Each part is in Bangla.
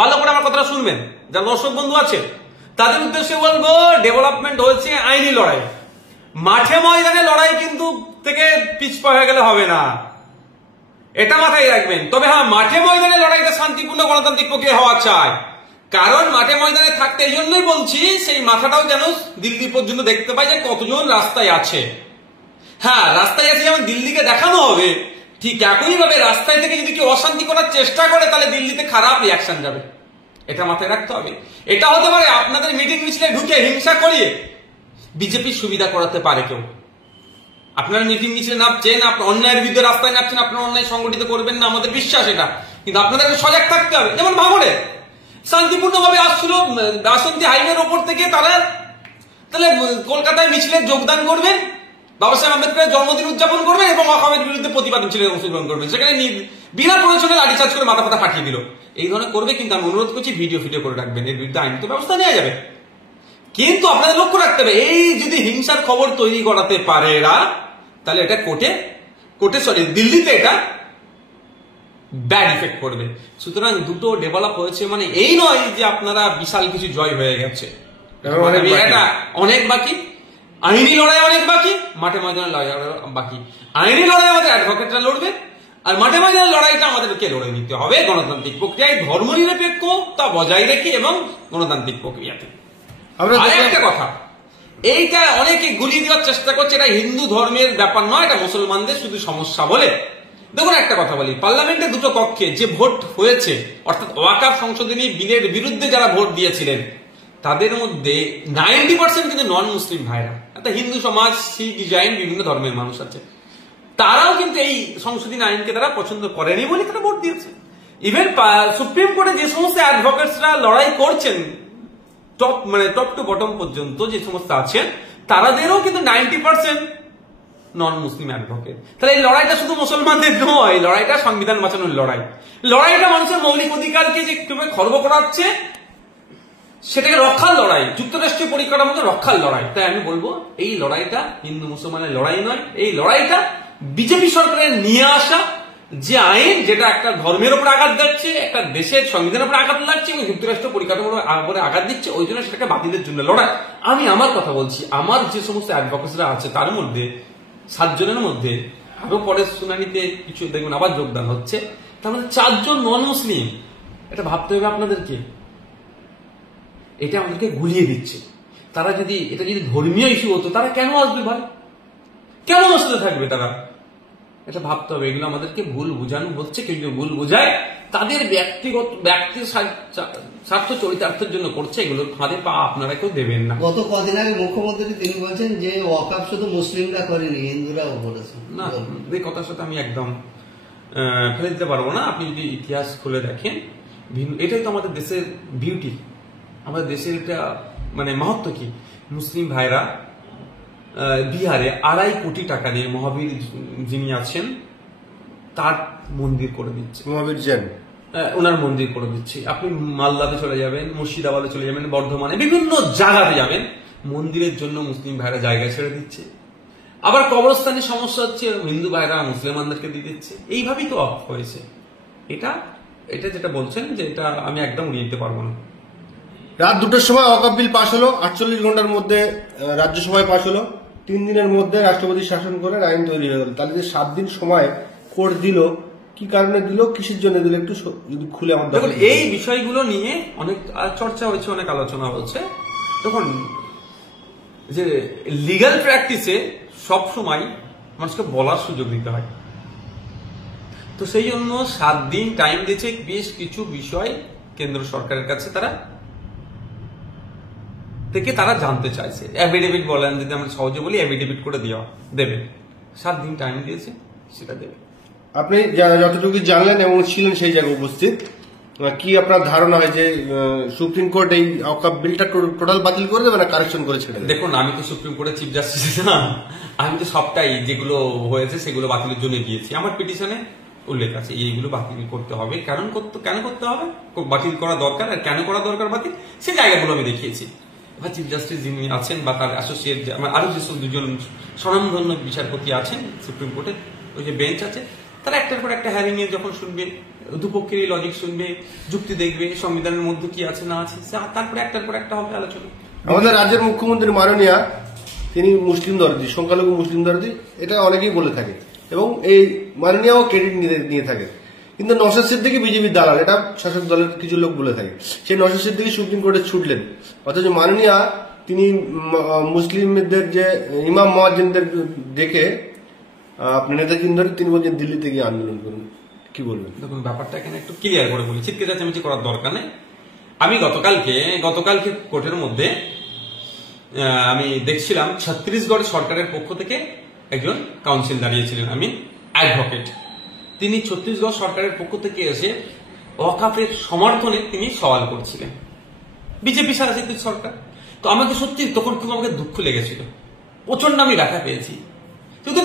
ভালো করে আমার কথাটা শুনবেন, যারা দর্শক বন্ধু আছে তাদের উদ্দেশ্যে বলবো, ডেভেলপমেন্ট হয়েছে আইনি লড়াই, মাঠে ময়দানে লড়াই কিন্তু থেকে পিছপা হয়ে গেলে হবে না, এটা মাথায় রাখবেন। তবে হ্যাঁ, মাঠে ময়দানে লড়াইটা শান্তিপূর্ণ গণতান্ত্রিক প্রক্রিয়া হওয়া চাই, কারণ মাঠে ময়দানে থাকতে এই জন্যই বলছি, সেই মাথাটাও যেন দিল্লি পর্যন্ত দেখতে পাই যে কতজন রাস্তায় আছে। হ্যাঁ, রাস্তায় আছে যেমন দিল্লিকে দেখানো হবে, ঠিক একই ভাবে রাস্তায় থেকে যদি কেউ অশান্তি করার চেষ্টা করে তাহলে দিল্লিতে খারাপ রিয়াকশন যাবে, এটা মাথায় রাখতে হবে। এটা হতে পারে আপনাদের মিটিং মিছিলে ঢুকে হিংসা করিয়ে বিজেপির সুবিধা করাতে পারে কেউ। আপনারা মিটিং মিছিলে নামছেন, আপনার অন্যায়ের বিরুদ্ধে রাস্তায় নামছেন, আপনার অন্যায় সংগঠিত করবেন না, আমাদের বিশ্বাস এটা, কিন্তু আপনাদের সজাগ থাকতে হবে। যেমন ভাঙড়ে শান্তিপূর্ণভাবে আসছিল বাসন্তী হাইওয়ের ওপর থেকে, তাহলে কলকাতায় মিছিলে যোগদান করবেন, বাবা সাহেব আম্বেদকরের জন্মদিন উদযাপন করবেন এবং অকামের বিরুদ্ধে প্রতিবাদ মিছিলে অংশগ্রহণ করবেন, সেখানে বিনা প্রয়োজনে লাঠিচার্জ করে মাথা ফাটা ফাটিয়ে দিল, এই ধরনের করবে। কিন্তু আমি অনুরোধ করছি ভিডিও করে রাখবেন, এর বিরুদ্ধে আইনত ব্যবস্থা নেওয়া যাবে। কিন্তু আপনাদের লক্ষ্য রাখতে হবে, এই যদি হিংসার খবর তৈরি করাতে পারে এরা, তাহলে এটা দিল্লিতে এটা ব্যাড ইফেক্ট করবে। সুতরাং দুটো ডেভেলপ হয়েছে মানে এই নয় যে আপনারা বিশাল কিছু জয় হয়ে গেছে, এটা অনেক বাকি, আইনি লড়াই অনেক বাকি, মাঠে ময়দানে লড়াই বাকি। আইনি লড়াই আমাদের অ্যাডভোকেটরা লড়বে, আর মাঠে ময়দানে লড়াইটা আমাদেরকে লড়াই নিতে হবে গণতান্ত্রিক প্রক্রিয়ায়, ধর্মনিরপেক্ষতা বজায় রেখে এবং গণতান্ত্রিক প্রক্রিয়াতে। একটা কথা, এইটা অনেকে গুলিয়ে দেওয়ার চেষ্টা করছে, এটা হিন্দু ধর্মের ব্যাপার নয়, এটা মুসলমানদের শুধু সমস্যা বলে। দেখুন একটা কথা বলি, পার্লামেন্টে দুটো কক্ষে যে ভোট হয়েছে, অর্থাৎ ওয়াকাফ সংশোধনী বিলের বিরুদ্ধে যারা ভোট দিয়েছিলেন তাদের মধ্যে 90% কিন্তু নন মুসলিম ভাইরা, হিন্দু সমাজ, শিখ, জৈন, বিভিন্ন ধর্মের মানুষ আছে, তারাও কিন্তু এই সংশোধনী আইনকে তারা পছন্দ করেনি বলে তারা ভোট দিয়েছে। ইভেন সুপ্রিম কোর্টে যে সমস্ত অ্যাডভোকেটসরা লড়াই করছেন টপ টু বটম পর্যন্ত যে সমস্ত আছেন, তারাদেরও কিন্তু 90% নন মুসলিম অ্যাডভোকেট। তাহলে এই লড়াইটা শুধু মুসলমানদের নয়, লড়াইটা সংবিধান বাঁচানোর লড়াই, লড়াইটা মানুষের মৌলিক অধিকারকে যে কিভাবে খর্ব করাচ্ছে সেটাকে রক্ষার লড়াই, যুক্তরাষ্ট্রীয় পরিকাঠামোকে রক্ষার লড়াই। তাই আমি বলবো, এই লড়াইটা হিন্দু মুসলমানের লড়াই নয়, এই লড়াইটা বিজেপি সরকারের নিয়ে আসা যে আইন, যেটা একটা ধর্মের উপর আঘাত দিচ্ছে, একটা দেশের সংবিধানের উপর আঘাত লাগছে এবং যুক্তরাষ্ট্র পরিকাঠামোর উপরে আঘাত দিচ্ছে, ওই জন্য সেটাকে বাতিলের জন্য লড়াই। আমি আমার কথা বলছি, আমার যে সমস্ত অ্যাডভোকেটসরা আছে তার মধ্যে 7 জনের মধ্যে আরো পরের শুনানিতে কিছু দেখবেন আবার যোগদান হচ্ছে, তার মধ্যে 4 জন নন মুসলিম। এটা ভাবতে হবে আপনাদেরকে, এটা আমাদেরকে গুলিয়ে দিচ্ছে। তারা যদি এটা যদি ধর্মীয় ইস্যু হতো, তারা কেন আসবে ভাই, কেন বসতে থাকবে তারা? এটা ভাবতে হবে। এগুলো আমাদেরকে ভুল বোঝানো হচ্ছে, কিন্তু ভুল বোঝায় তাদের ব্যক্তি স্বার্থ চরিতার্থের জন্য করছে, এগুলো ফাঁদে পা আপনারা কেউ দেবেন না। গত কদিন আগে মুখ্যমন্ত্রী তিনি বলছেন যে ওয়াকআপ শুধু মুসলিমরা করেনি, হিন্দুরাও করেছে। না, এই কথার সাথে আমি একদম ফেলে দিতে পারবো না। আপনি যদি ইতিহাস খুলে দেখেন, এটাই তো আমাদের দেশের বিউটি, আমাদের দেশের এটা মানে মাহাত্ম্য কি। মুসলিম ভাইরা বিহারে 2.5 কোটি টাকা দিয়ে মহাবীর যিনি আছেন তার মন্দির করে দিচ্ছে, মহাবীর জেন ওনার মন্দির করে দিচ্ছে। আপনি মালদাতে চলে যাবেন, মুর্শিদাবাদে চলে যাবেন, বর্ধমানে বিভিন্ন জায়গাতে যাবেন, মন্দিরের জন্য মুসলিম ভাইরা জায়গা ছেড়ে দিচ্ছে। আবার কবরস্থানের সমস্যা হচ্ছে, হিন্দু ভাইরা মুসলমানদেরকে দিয়ে দিচ্ছে। এইভাবেই তো অফ হয়েছে। এটা যেটা বলছেন যে এটা আমি একদম উড়িয়ে দিতে পারবো না। রাত 2টার সময় ওয়াকআপ বিল পাশ হলো, 48 ঘন্টার মধ্যে রাজ্যসভায় পাশ হলো, 3 দিনের মধ্যে রাষ্ট্রপতি শাসন করে আইন তৈরি হয়ে গেল। তাহলে যে 7 দিন সময় কোর্ট দিল, কি কারণে দিল, কিসের জন্য দিল, একটু যদি খুলে আমার দেখুন। এই বিষয়গুলো নিয়ে অনেক চর্চা হয়েছে, অনেক আলোচনা হচ্ছে। দেখুন, যে লিগ্যাল প্র্যাকটিসে সবসময় মানুষকে বলার সুযোগ দিতে হয়, তো সেই জন্য 7 দিন টাইম দিয়েছে। বেশ কিছু বিষয় কেন্দ্র সরকারের কাছে তারা জানতে চাইছে। অ্যাফিডেভিট বলেন, যদি আমরা সহজে বলি, অ্যাফিডেভিট করে দেবে। 7 দিন টাইম দিয়েছে, সেটা দেবে। আপনি যতটুকু জানলেন এবং ছিলেন সেই জায়গায় উপস্থিত, কি আপনার ধারণা হয় যে সুপ্রিম কোর্ট এই ওয়াকআপ বিলটা টোটাল বাতিল করে দেবে না কারেকশন করে ছেড়ে দেবে? দেখুন, আমি তো সুপ্রিম কোর্টের চিফ জাস্টিস না, আমি তো সবটাই যেগুলো হয়েছে সেগুলো বাতিলের জন্য গিয়েছি। আমার পিটিশনে উল্লেখ আছে এইগুলো বাতিল করতে হবে, কেন করতে হবে, বাতিল করা দরকার, আর কেন করা দরকার বাতিল, সেই জায়গাগুলো আমি দেখিয়েছি। এবার চিফ জাস্টিস যিনি আছেন বা তার অ্যাসোসিয়েট আরো যেসব 2জন স্বনামধন্য বিচারপতি আছেন সুপ্রিম কোর্টের, ওই যে বেঞ্চ আছে, তারা একটার পর একটা হ্যারিং এ যখন শুনবেন দুপক্ষেরই লজিক শুনবে, যুক্তি দেখবে, সংবিধানের মধ্যে কি আছে না আছে, তারপরে একটার পর একটা হবে আলোচনা। আমাদের রাজ্যের মুখ্যমন্ত্রী মাননীয়া তিনি মুসলিম দরদি, সংখ্যালঘু মুসলিম দরদি, এটা অনেকেই বলে থাকে এবং এই মাননীয়াও ক্রেডিট নিয়ে থাকে। কিন্তু নওশাদ সিদ্দিকী বিজেপির দালাল, এটা শাসক দলের কিছু লোক বলে থাকে। সেই নওশাদ সিদ্দিকী সুপ্রিম কোর্টে ছুটলেন, অথচ মাননীয়া তিনি মুসলিমদের যে ইমাম মুয়াজ্জিনদের দেখে আপনার নেতাজি ধরে তিনি বলছেন দিল্লিতে গিয়ে আন্দোলন করুন। কি বলবেন? দেখুন, ব্যাপারটা এখানে একটু ক্লিয়ার করে বলি, চিৎকে চেঁচামেচি করার দরকার নেই। আমি গতকালকে কোর্টের মধ্যে আমি দেখছিলাম ছত্তিশগড় সরকারের পক্ষ থেকে একজন কাউন্সিল দাঁড়িয়েছিলেন, আমি অ্যাডভোকেট। তিনি ছত্তিশগড় সরকারের পক্ষ থেকে এসে ওয়াকাফের সমর্থনে তিনি সওয়াল করছিলেন, বিজেপি শাসিত সরকার। তো আমাকে সত্যি তখন খুব আমাকে দুঃখ লেগেছিল, প্রচন্ড আমি ব্যথা পেয়েছি। কিন্তু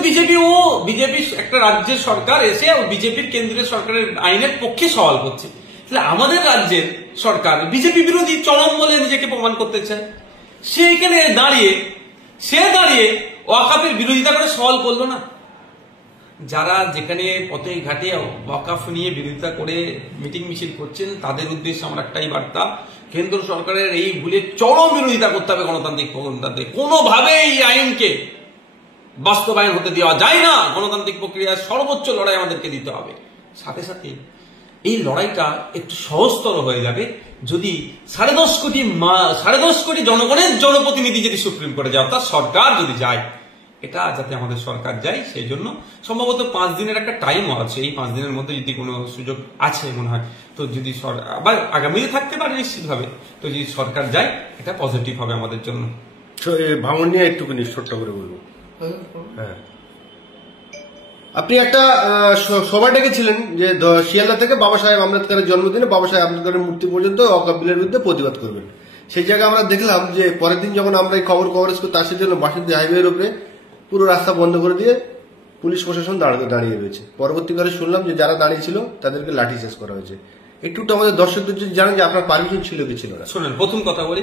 বিজেপি একটা রাজ্যের সরকার এসে বিজেপির কেন্দ্রীয় সরকারের আইনের পক্ষে সওয়াল করছে, তাহলে আমাদের রাজ্যের সরকার বিজেপি বিরোধী চরম বলে নিজেকে প্রমাণ করতে চায়। সে এখানে দাঁড়িয়ে ওয়াকাফের বিরোধিতা করে সওয়াল করলো না। যারা যেখানে পথে ঘাটে ওয়াকাফ নিয়ে বিরোধিতা করে মিটিং মিছিল করছেন, তাদের উদ্দেশ্যে আমার একটাই বার্তা, কেন্দ্র সরকারের এই ভুলে চরম বিরোধিতা করতে হবে গণতান্ত্রিক প্রক্রিয়াতে। কোনোভাবে এই আইনকে বাস্তবায়ন হতে দেওয়া যায় না। গণতান্ত্রিক প্রক্রিয়ার সর্বোচ্চ লড়াই আমাদেরকে দিতে হবে। সাথে সাথে এই লড়াইটা একটু সহজতর হয়ে যাবে যদি 10.5 কোটি জনগণের জনপ্রতিনিধি যদি সুপ্রিম কোর্টে যায়, অর্থাৎ সরকার যদি যায়, এটা যাতে আমাদের সরকার যায়, সেই জন্য সম্ভবত 5 দিনের একটা টাইমও আছে। এই 5 দিনের মধ্যে যদি কোনো সুযোগ আছে মনে হয়, তো যদি আবার আগামীতে থাকতে পারে নিশ্চিতভাবে, তো যদি সরকার যায় এটা পজিটিভ হবে আমাদের জন্য। ভাঙন নিয়ে একটুখানি ছোট্ট করে বলবো। হ্যাঁ, আপনি একটা সভা ডেকেছিলেন যে শিয়ালদা থেকে বাবা সাহেব আম্বেদকরের জন্মদিনে বাবা সাহেব আম্বেদকরের মূর্তি পর্যন্ত ওয়াকফ বিলের বিরুদ্ধে প্রতিবাদ করবেন। সেই জায়গায় আমরা দেখলাম যে পরের দিন যখন আমরা এই খবর কভারেজ করতে আসার জন্য বাসন্তী হাইওয়ের উপরে পুরো রাস্তা বন্ধ করে দিয়ে পুলিশ প্রশাসন দাঁড়িয়ে রয়েছে। পরবর্তীকালে শুনলাম যে যারা দাঁড়িয়ে ছিল তাদেরকে লাঠিচার্জ করা হয়েছে। একটু আমাদের দর্শকদের যদি জানেন যে আপনার পারমিশন ছিল কি ছিল না। শোনেন, প্রথম কথা বলি,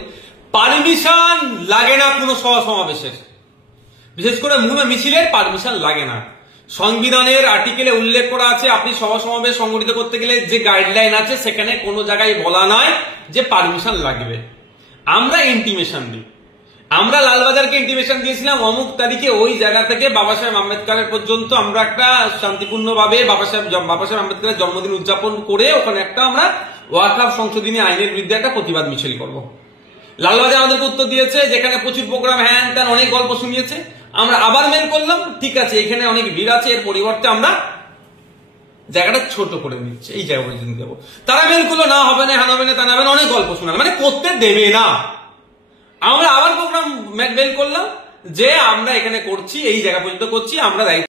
পারমিশন লাগে না কোনো সভা সমাবেশের, বিশেষ করে মুভমেন্ট মিছিলের পারমিশন লাগে না। সংবিধানের আর্টিকেলে উল্লেখ করা আছে আপনি সভা সমাবেশ সংগঠিত করতে গেলে যে গাইডলাইন আছে সেখানে কোনো জায়গায় বলা নয় যে পারমিশন লাগবে। আমরা ইন্টিমেশন দিই, আমরা লালবাজারকে ইন্টিমেশন দিয়েছিলাম অমুক তারিখে ওই জায়গা থেকে বাবা সাহেব আম্বেদকরের পর্যন্ত আমরা একটা শান্তিপূর্ণভাবে বাবা সাহেব আম্বেদকরের জন্মদিন উদযাপন করে ওখানে একটা আমরা ওয়াকফ সংশোধনী আইনের বিরুদ্ধে একটা প্রতিবাদ মিছিল করবো। লালবাজার আমাদেরকে উত্তর দিয়েছে, যেখানে প্রচুর প্রোগ্রাম হ্যান ত্যান অনেক গল্প শুনিয়েছে। আমরা আবার মেল করলাম, ঠিক আছে এখানে অনেক ভিড় আছে, এর পরিবর্তে আমরা জায়গাটা ছোট করে নিচ্ছে, এই জায়গা পর্যন্ত দেবো। তারা মেল করলো, না হবে না, হ্যান হবে না, তা হবে না, অনেক গল্প শোনালো, মানে করতে দেবে না। আমরা আবার প্রোগ্রাম মেল করলাম যে আমরা এখানে করছি, এই জায়গা পর্যন্ত করছি, আমরা